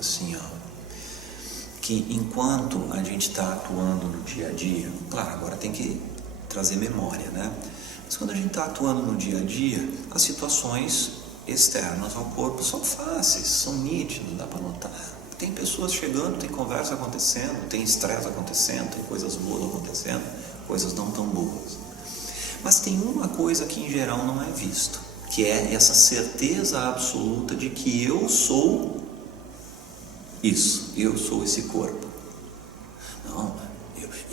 assim, que enquanto a gente está atuando no dia a dia, claro, agora tem que trazer memória, né? Mas quando a gente está atuando no dia a dia, as situações externas ao corpo são fáceis, são nítidas, dá para notar. Tem pessoas chegando, tem conversa acontecendo, tem estresse acontecendo, tem coisas boas acontecendo, coisas não tão boas. Mas tem uma coisa que em geral não é visto, que é essa certeza absoluta de que eu sou isso, eu sou esse corpo. Não,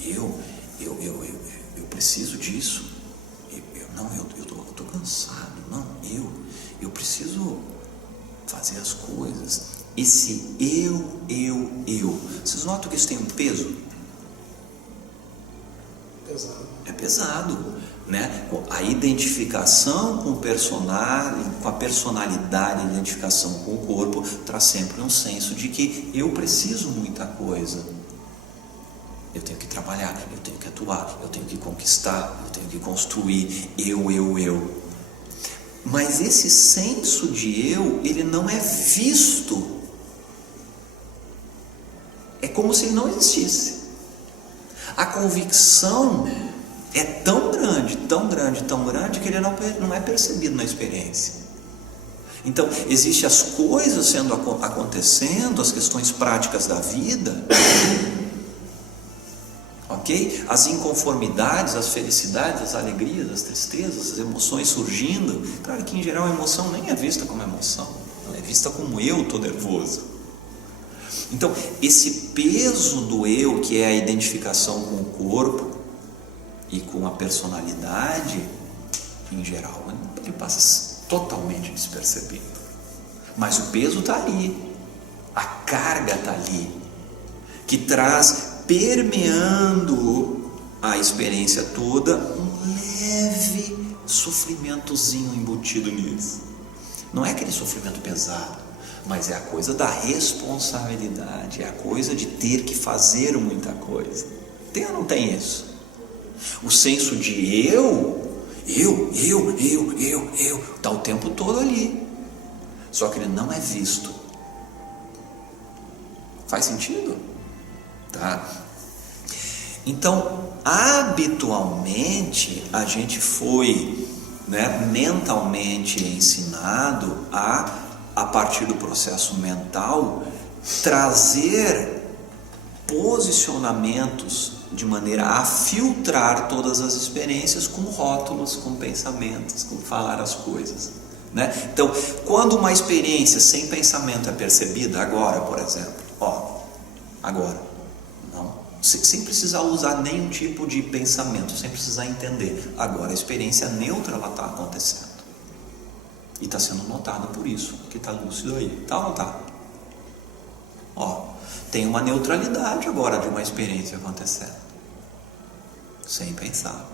eu preciso disso. Eu tô cansado. Não, eu preciso fazer as coisas. Esse eu. Vocês notam que isso tem um peso? Pesado. É pesado, né? A identificação com o personagem, com a personalidade, a identificação com o corpo, traz sempre um senso de que eu preciso muita coisa. Eu tenho que trabalhar, eu tenho que atuar, eu tenho que conquistar, eu tenho que construir, eu. Mas esse senso de eu, ele não é visto. É como se ele não existisse. A convicção é tão grande que ele não é percebido na experiência. Então, existem as coisas acontecendo, as questões práticas da vida, ok? As inconformidades, as felicidades, as alegrias, as tristezas, as emoções surgindo. Claro que em geral a emoção nem é vista como emoção, ela é vista como eu estou nervoso. Então, esse peso do eu, que é a identificação com o corpo e com a personalidade, em geral, ele passa totalmente despercebido. Mas o peso está ali, a carga está ali, que traz, permeando a experiência toda, um leve sofrimentozinho embutido nisso. Não é aquele sofrimento pesado, mas é a coisa da responsabilidade, é a coisa de ter que fazer muita coisa. Tem ou não tem isso? O senso de eu, está o tempo todo ali, só que ele não é visto. Faz sentido? Tá? Então, habitualmente, a gente foi, mentalmente ensinado a partir do processo mental, trazer posicionamentos de maneira a filtrar todas as experiências com rótulos, com pensamentos, com falar as coisas, né? Então, quando uma experiência sem pensamento é percebida, agora, por exemplo, agora, não, sem precisar usar nenhum tipo de pensamento, sem precisar entender, agora a experiência neutra ela está acontecendo. E está sendo notada por isso, que está lúcido aí. Está ou não está? Tem uma neutralidade agora de uma experiência acontecendo. Sem pensar.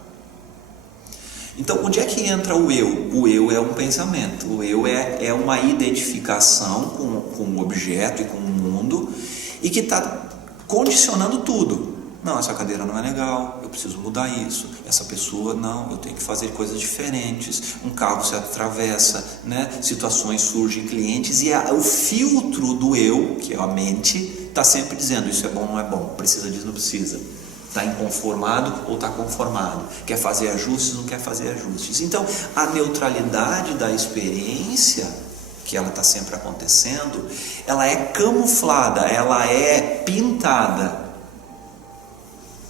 Então, onde é que entra o eu? O eu é um pensamento. O eu é uma identificação com o objeto e com o mundo e que está condicionando tudo. Não, essa cadeira não é legal, eu preciso mudar isso. Essa pessoa, não, eu tenho que fazer coisas diferentes. Um carro se atravessa, situações surgem, clientes, e o filtro do eu, que é a mente, está sempre dizendo, isso é bom, não é bom, precisa disso, não precisa. Está inconformado ou está conformado. Quer fazer ajustes, não quer fazer ajustes. Então, a neutralidade da experiência, que ela está sempre acontecendo, ela é camuflada, ela é pintada,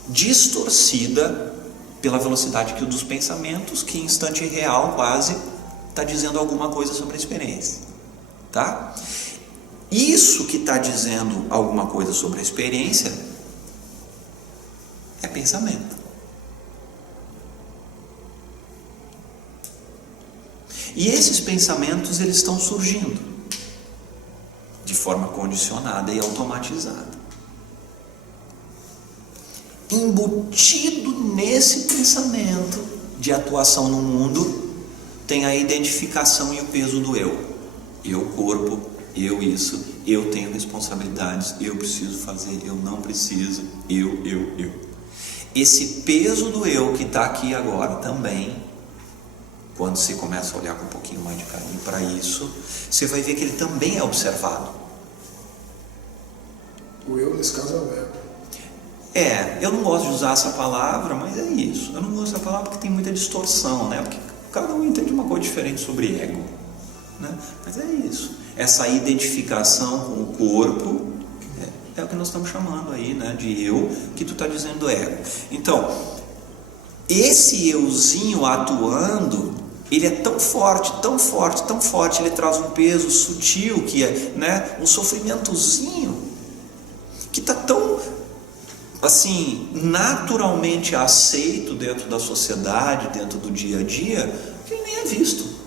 distorcida pela velocidade dos pensamentos, que em instante real quase está dizendo alguma coisa sobre a experiência, tá? Isso que está dizendo alguma coisa sobre a experiência é pensamento. E esses pensamentos eles estão surgindo de forma condicionada e automatizada. Embutido nesse pensamento de atuação no mundo, tem a identificação e o peso do eu. Eu corpo, eu isso, eu tenho responsabilidades, eu preciso fazer, eu não preciso, eu. Esse peso do eu que está aqui agora também, quando você começa a olhar com um pouquinho mais de carinho para isso, você vai ver que ele também é observado. O eu, nesse caso, é o ego. Eu não gosto de usar essa palavra, mas é isso. Eu não gosto dessa palavra porque tem muita distorção, né? Porque cada um entende uma coisa diferente sobre ego, né? Mas é isso. Essa identificação com o corpo é o que nós estamos chamando aí, né? De eu, que tu está dizendo ego. Então, esse euzinho atuando, ele é tão forte, tão forte, tão forte, ele traz um peso sutil, que é, né, um sofrimentozinho, que está tão, assim, naturalmente aceito dentro da sociedade, dentro do dia a dia, que nem é visto.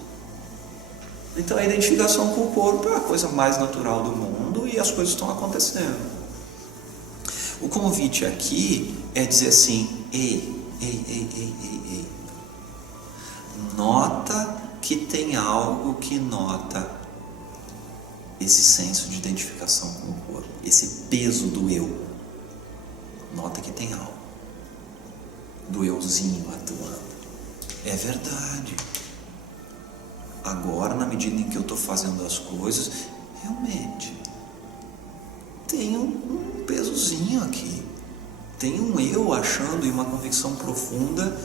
Então a identificação com o corpo é a coisa mais natural do mundo e as coisas estão acontecendo. O convite aqui é dizer assim: ei, nota que tem algo que nota esse senso de identificação com o corpo, esse peso do eu. Nota que tem algo do euzinho atuando. É verdade. Agora, na medida em que eu estou fazendo as coisas, realmente tem um pesozinho aqui. Tem um eu achando e uma convicção profunda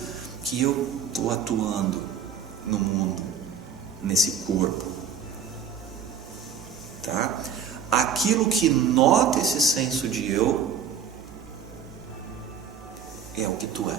que eu estou atuando no mundo, nesse corpo. Tá? Aquilo que nota esse senso de eu é o que tu é.